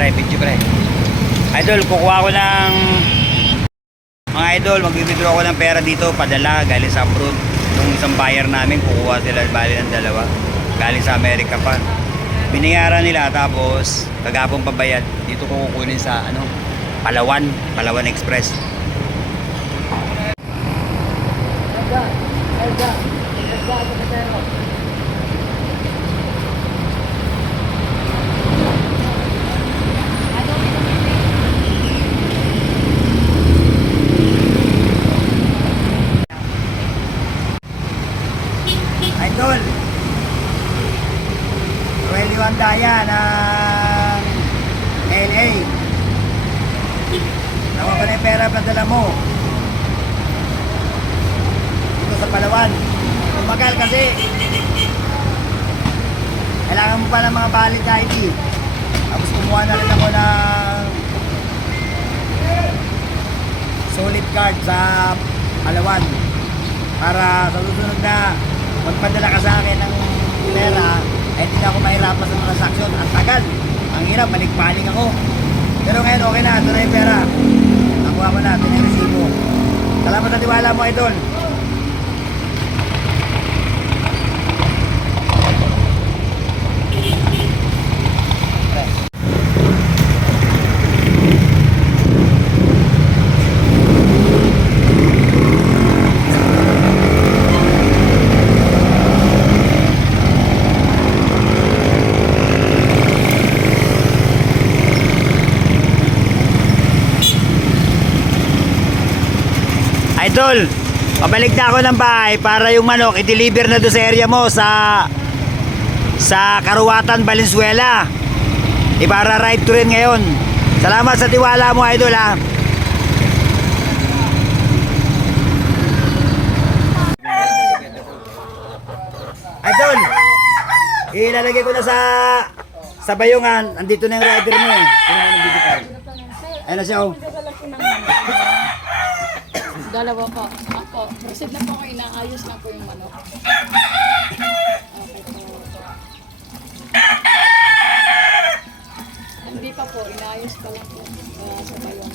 Pre, video pre. Idol, kukuha ko ng mga idol, mag-withdraw ko ng pera dito, padala, galing sa abroad. Yung isang buyer namin, kukuha sila, bali ng dalawa. Galing sa Amerika pa. Binayaran nila, tapos kagapong pabayad. Dito ko kukunin sa Palawan Express. Idol, Roelio Andaya ng LA. Nakuha ko na yung pera na dala mo dito sa Palawan. Tumagal kasi kailangan mo pa ng mga valid ID. Tapos kumuha na rin ako ng solid card sa Palawan para sa susunod na magpadala ka sa akin ng pera, eh hindi na ako mahirapan sa transaksyon. Ang tagal, ang hirap, balik-balik ako. Pero ngayon okay na, ito na yung pera. Nakuha ko na, ito na yung resibo. Salamat sa tiwala mo, idol. Idol, pabalik na ako ng bahay para yung manok i-deliver na doon sa area mo sa Karuwatan, Valenzuela. Ipara-ride to rin ngayon. Salamat sa tiwala mo, idol, ha. Idol, ilalagay ko na sa bayungan. Andito na yung rider mo. Sino mo ng digital? Ayun na siya, oh. Dalawa po. Ako. Receive na po ko, inaayos na po yung manok. Okay po. Hindi pa po, inaayos pa lang po sa bayan.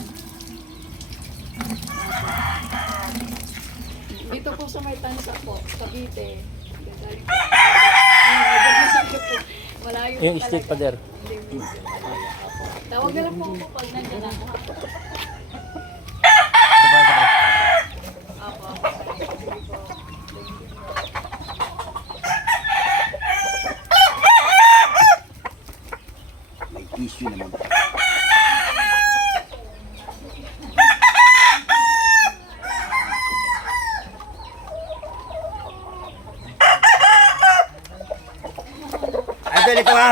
Dito po sa may tansa po, Cavite. Malayo po Yung street pa der. Tawag na lang po ako pag nandiyan ako. May issue naman. Idol, ito ha.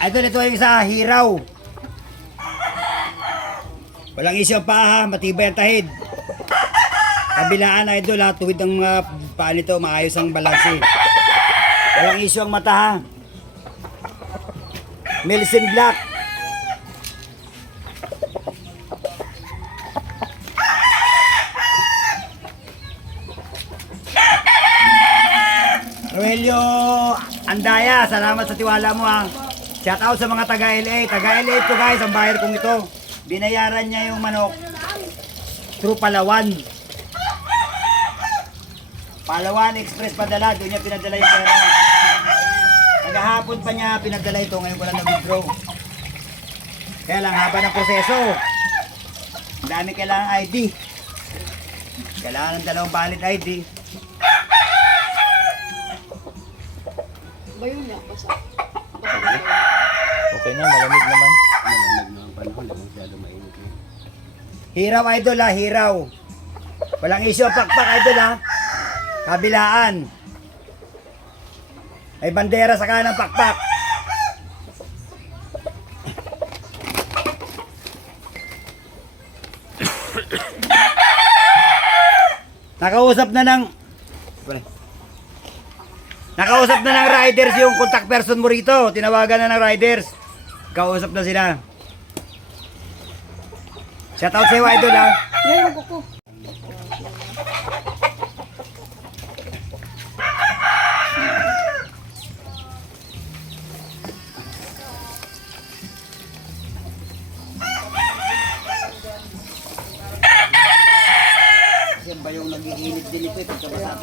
Idol, ito yung isa, hiraw. Walang issue ang paa ha, matibay ang tahid. Kabilaan, idol ha, tuwid ang paa nito, maayos ang balanse. Walang issue ang mata ha. Melson Black. Roelio Andaya, salamat sa tiwala mo ha. Shout out sa mga taga-LA. Taga-LA ito guys, ang buyer kong ito. Binayaran niya yung manok through Palawan. Palawan Express padala, doon niya pinadala yung pera. Nagahapon pa niya pinadala ito, ngayon ko lang na-withdraw. Kaya lang haba ng proseso. Ang dami kailangan ID. Kailangan ng dalawang valid ID. Bayo na, basa. Okay na, malamig naman. Hiraw idol ha, hiraw. Walang issue ang pakpak idol ha. Kabilaan. May bandera sa kanang pakpak. Nakausap na ng riders yung contact person mo rito. Tinawagan na ng riders. Kausap na sila. Shout out sa'yo, idol ha. Yan yung kuko.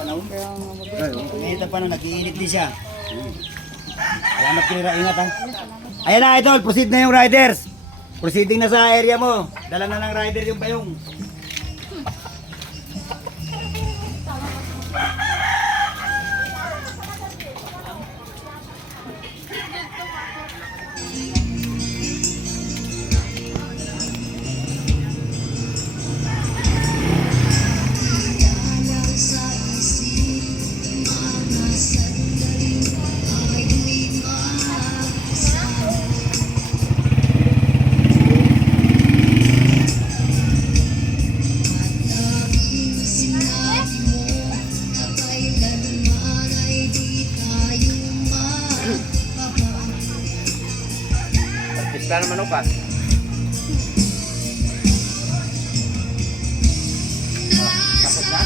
panahon. Kaya nga, mabait Ay, po kuya. uminit ang panahon, nag-iinit din siya. Salamat Kira, ingat ha. Ayan na idol, proceed na yung riders. Proceeding na sa area mo. Dala na ng rider yung bayong. Artista naman ka. Tapos na?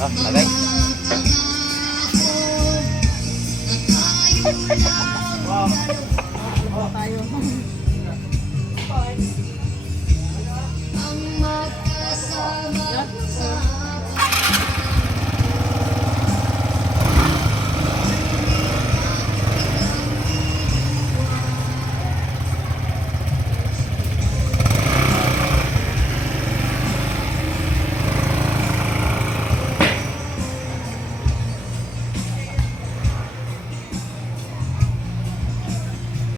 Ah, lagay.